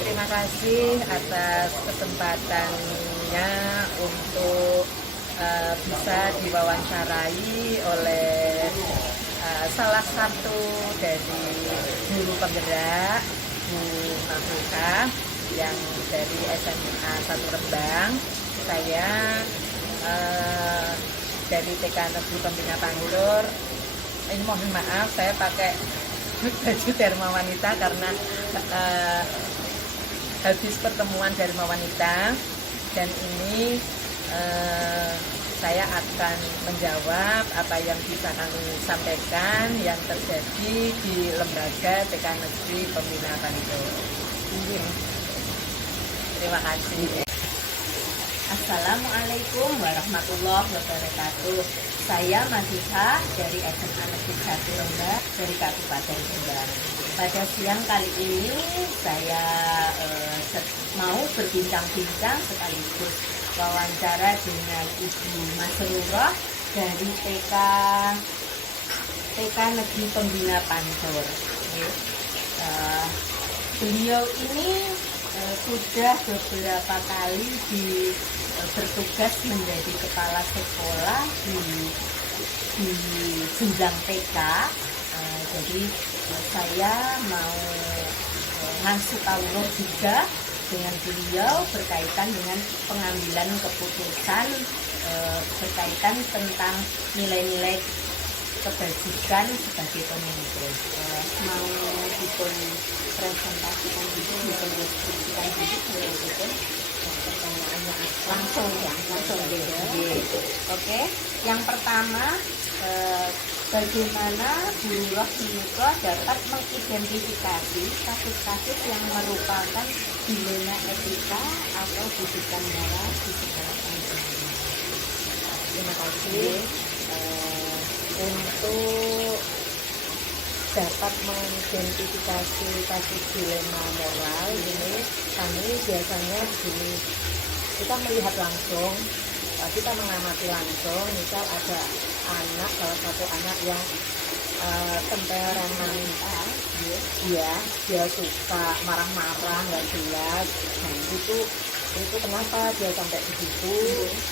Terima kasih atas kesempatannya untuk bisa diwawancarai oleh salah satu dari guru penggerak Bu Mahfudzah yang dari SMA 1 Rembang. Saya dari TK Negeri Pembina Pantur. Ini mohon maaf saya pakai baju Dharma Wanita karena habis pertemuan Dharma Wanita, dan ini saya akan menjawab apa yang bisa kami sampaikan yang terjadi di lembaga TK Negeri Pembina Pantur. Terima kasih. Assalamualaikum warahmatullahi wabarakatuh. Saya Mahfudzah dari SMA Negeri 1 Rembang dari Kabupaten Rembang. Pada siang kali ini saya mau berbincang-bincang sekaligus wawancara dengan Ibu Masrurah dari TK Negeri Pembina Pantur. Beliau ini sudah beberapa kali bertugas menjadi kepala sekolah di jenjang TK. Jadi saya mau ngasih tahu juga dengan beliau berkaitan dengan pengambilan keputusan berkaitan tentang nilai-nilai kebajikan sebagai pemimpin. Mau dipun presentasikan gitu, dipun deskripsikan gitu, pertanyaannya langsung deh. Oke. Yang pertama, bagaimana Bu Lurah dapat mengidentifikasi kasus-kasus yang merupakan dilema etika atau didikan moral di sekolah pendidikan? Terima kasih. Untuk dapat mengidentifikasi kasus dilema moral ini, kami biasanya begini, kita melihat langsung, kita mengamati langsung. Misal ada anak, salah satu anak yang temperamen dia suka marah-marah, nggak jelas, dan itu kenapa dia sampai begitu,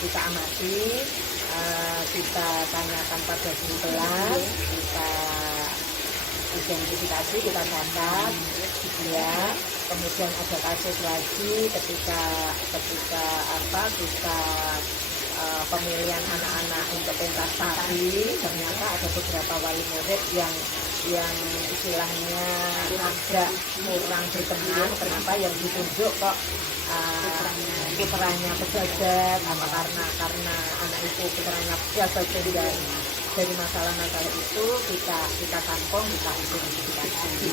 kita amati, kita tanyakan pada guru kelas, kita identifikasi, kita catat, ya. Kemudian ada kasus lagi ketika kita pemilihan anak-anak untuk pentas tari, ternyata ada beberapa wali murid yang istilahnya agak kurang berkenan. Kenapa yang ditunjuk kok putranya pejabat, apa karena anak itu putranya pejabat, sehingga dari masalah-masalah itu kita tampung, kita identifikasi.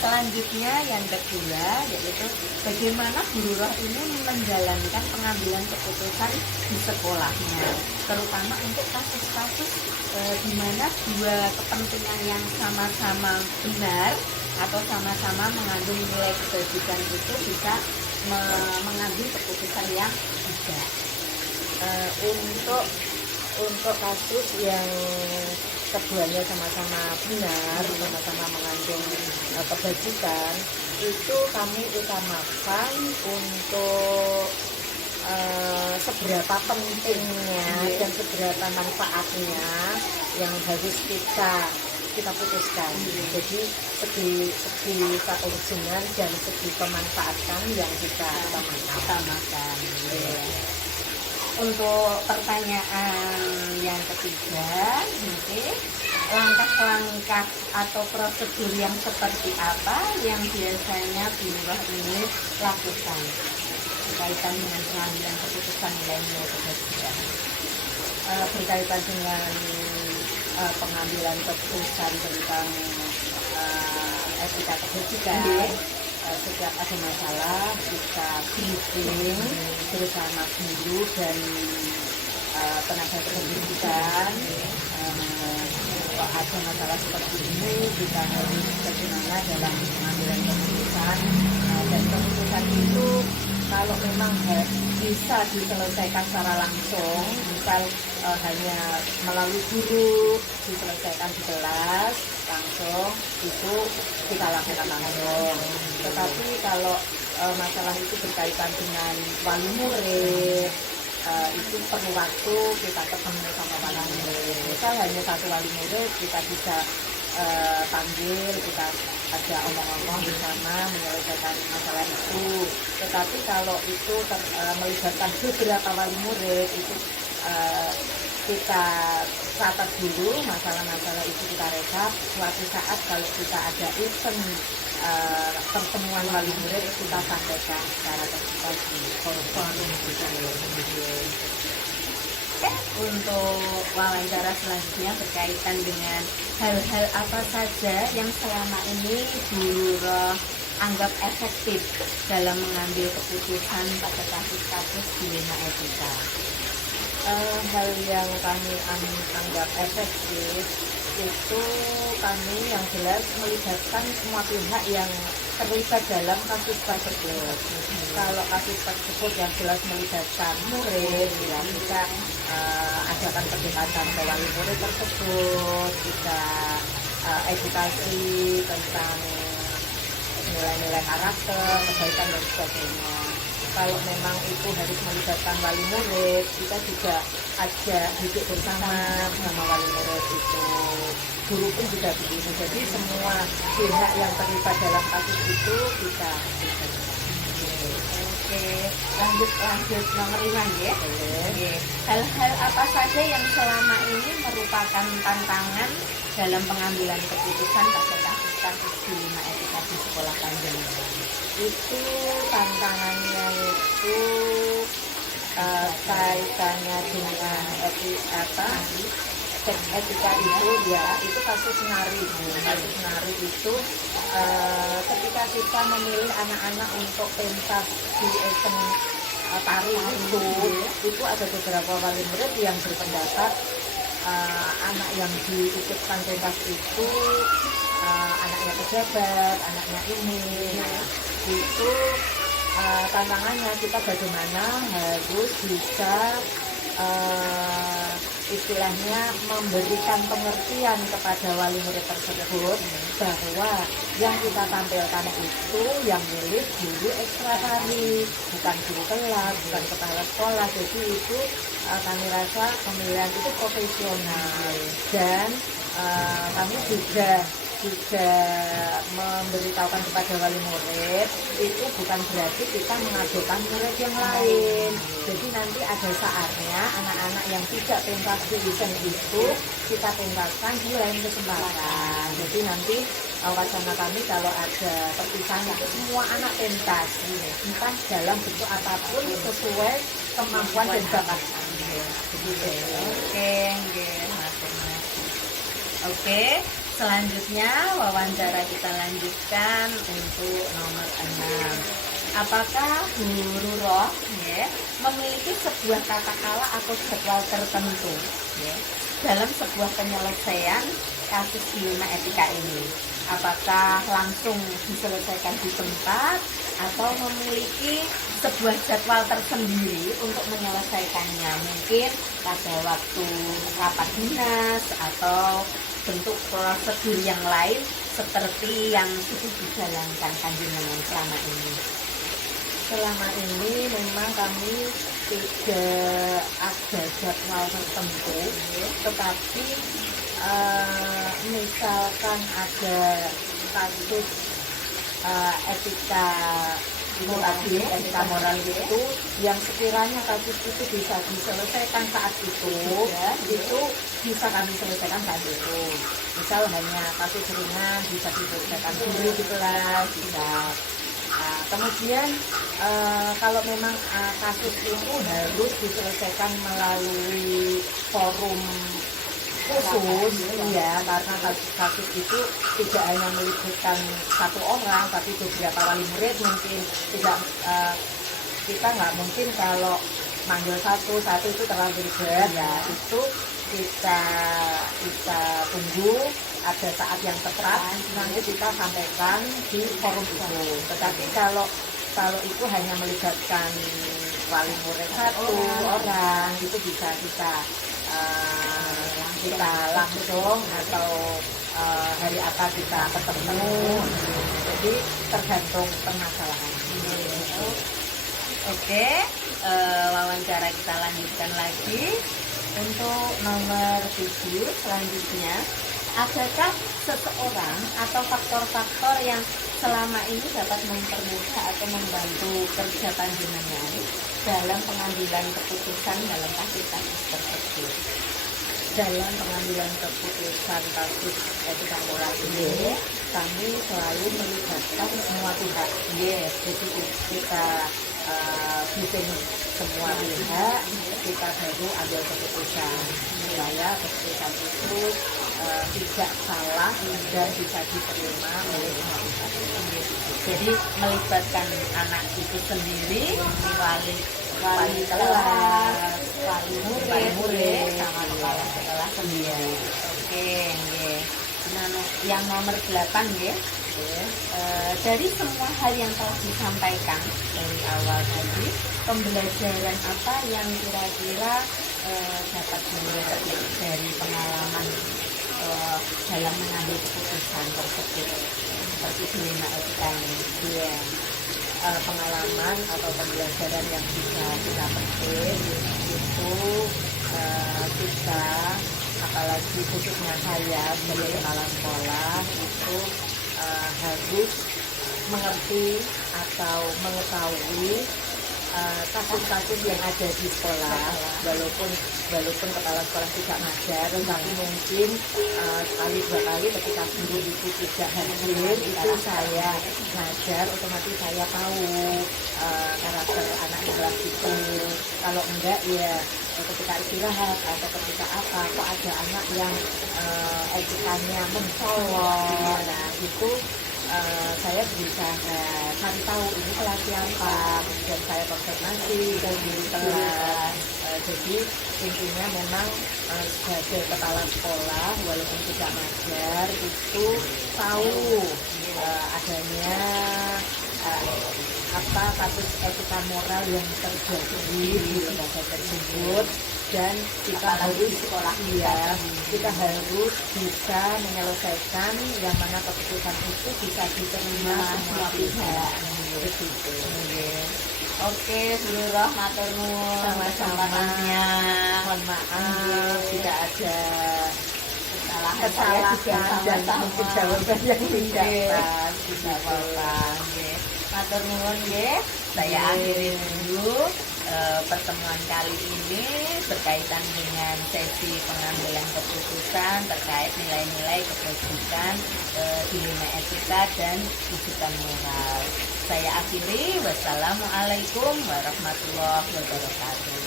Selanjutnya yang kedua yaitu bagaimana Bu Lurah ini menjalankan pengambilan keputusan di sekolahnya, terutama untuk kasus-kasus di mana dua kepentingan yang sama-sama benar atau sama-sama mengandung nilai kebajikan itu bisa mengambil keputusan yang tidak. Untuk kasus yang keduanya sama-sama benar, sama-sama mengandung kebajikan, itu kami utamakan untuk seberapa pentingnya dan seberapa manfaatnya yang harus kita putuskan. Jadi segi keurgensian dan segi pemanfaatan yang kita utamakan. Untuk pertanyaan yang ketiga, langkah-langkah atau prosedur yang seperti apa yang biasanya Bu Lurah ini lakukan berkaitan dengan pengambilan keputusan nilai-nilai kebajikan? Berkaitan dengan pengambilan keputusan tentang etika kebersihan. Setiap ada masalah kita briefing bersama guru dan tenaga kependidikan. Kalau ada masalah seperti ini kita harus bagaimana dalam pengambilan keputusan, dan keputusan itu kalau memang bisa diselesaikan secara langsung, misal hanya melalui guru diselesaikan di kelas langsung, itu kita lakukan langsung. Tetapi kalau masalah itu berkaitan dengan wali murid, itu perlu waktu kita ketemu sama wali murid. Misal hanya satu wali murid, kita bisa panggil, kita ada omong-omong bersama menyelesaikan masalah itu. Tetapi kalau itu melibatkan beberapa wali murid, itu kita catat dulu masalah-masalah itu, kita rekap. Suatu saat kalau kita ada event pertemuan wali murid, kita sampaikan secara terbuka di forum kita. Untuk wawancara selanjutnya berkaitan dengan hal-hal apa saja yang selama ini Bu Lurah anggap efektif dalam mengambil keputusan pada kasus-kasus dilema etika. Hal yang kami anggap efektif itu kami yang jelas melibatkan semua pihak yang terlibat dalam kasus tersebut. Kalau kasus tersebut yang jelas melibatkan murid, ya kita adakan pendekatan ke wali murid tersebut, kita edukasi tentang nilai-nilai karakter, kebaikan dan sebagainya. Kalau memang itu harus melibatkan wali murid, kita juga ada duduk bersama wali murid itu. Guru pun juga begitu. Jadi semua pihak yang terlibat dalam kasus itu kita. Oke, lanjut nomor 5 ya. Oke. Hal-hal apa saja yang selama ini merupakan tantangan dalam pengambilan keputusan pada kasus-kasus dilema etika di sekolah panjenengan? Itu tantangannya itu kaitannya dengan etika itu, ya itu kasus nari. Kasus nari itu ketika kita memilih anak-anak untuk pentas di event tari itu ada beberapa wali murid yang berpendapat anak yang diikutkan pentas itu anaknya pejabat, anaknya ini. Itu tantangannya kita bagaimana harus bisa istilahnya memberikan pengertian kepada wali murid tersebut bahwa yang kita tampilkan itu yang milik guru ekstra tari, bukan guru kelas, bukan kepala sekolah. Jadi itu kami rasa pemilihan itu profesional, dan kami juga memberitahukan kepada wali murid itu bukan berarti kita mengajukan murid yang lain. Jadi nanti ada saatnya anak-anak yang tidak pentas di event itu kita pentaskan di lain kesempatan. Jadi nanti wacana kami kalau ada perpisahan itu semua anak pentas, entah dalam bentuk apapun sesuai kemampuan dan bakat. Oke. Selanjutnya wawancara kita lanjutkan untuk nomor 6. Apakah Bu Lurah memiliki sebuah kata-kala atau jadwal tertentu dalam sebuah penyelesaian kasus dilema etika ini? Apakah langsung diselesaikan di tempat atau memiliki sebuah jadwal tersendiri untuk menyelesaikannya? Mungkin pada waktu rapat dinas atau bentuk prosedur yang lain seperti yang sudah dijalankan panjenengan selama ini. Selama ini memang kami tidak ada jadwal tertentu, tetapi misalkan ada kasus etika itu tadi, etika moral itu yang sekiranya kasus itu bisa diselesaikan saat itu bisa kami selesaikan saat itu. Misal hanya kasus ringan bisa diselesaikan dulu di kelas, bisa. Kemudian kalau memang kasus itu harus diselesaikan melalui forum khusus, iya, karena kasus itu tidak hanya melibatkan satu orang, tapi beberapa wali murid mungkin tidak, kita nggak mungkin kalau manggil satu itu terlalu ribet ya, itu kita tunggu ada saat yang tepat nanti kita sampaikan di forum itu. Tetapi kalau itu hanya melibatkan wali murid satu orang, itu bisa kita langsung atau hari apa kita ketemu. Jadi tergantung permasalahan. Oke, wawancara kita lanjutkan lagi. Untuk nomor 7 selanjutnya, adakah seseorang atau faktor-faktor yang selama ini dapat mempermudah atau membantu kerja panjenengan dalam pengambilan keputusan dalam kasus-kasus tersebut? Dalam pengambilan keputusan kasus etika moral ini, kami selalu melibatkan semua pihak. Yes. Jadi kita briefing semua pihak, kita baru ambil keputusan supaya keputusan itu tidak salah dan bisa diterima oleh semua pihak. Jadi melibatkan anak itu sendiri, wali kelas, wali murid, sama kepala sekolah sendiri. Oke, nggih. Nah, yang nomor 8 nggih. Dari semua hal yang telah disampaikan dari awal tadi, pembelajaran apa yang kira-kira dapat dipetik dari pengalaman dalam mengambil keputusan tersebut seperti dilema etika ini? Pengalaman atau pembelajaran yang bisa kita petik itu, kita, apalagi khususnya saya sebagai kepala sekolah itu harus mengerti atau mengetahui kasus-kasus yang ada di sekolah, walaupun kepala sekolah tidak ngajar, tapi mungkin sekali dua kali ketika guru itu tidak hadir, itu saya ngajar, otomatis saya tahu karakter anak di kelas itu. Kalau enggak ya ketika istirahat atau ketika apa, kok ada anak yang etikanya mencolok, nah itu saya bisa cari tahu ini kelas siapa, dan saya konfirmasi ke guru kelas. Jadi intinya memang sebagai kepala sekolah walaupun tidak ngajar itu tahu adanya apa kasus etika moral yang terjadi di lembaga tersebut, dan kita harus kita harus bisa menyelesaikan yang mana keputusan itu bisa diterima semua pihak. Begitu. Oke, Guru Roh, matur nuwun Sama-sama. Mohon maaf jika ada kesalahan dan mungkin jawaban yang tidak pas. Tidak apa-apa. Matur nuwun nggih. Saya akhiri dulu pertemuan kali ini berkaitan dengan sesi pengambilan keputusan terkait nilai-nilai kebajikan, dilema etika dan rujukan moral. Saya akhiri, wassalamualaikum warahmatullahi wabarakatuh.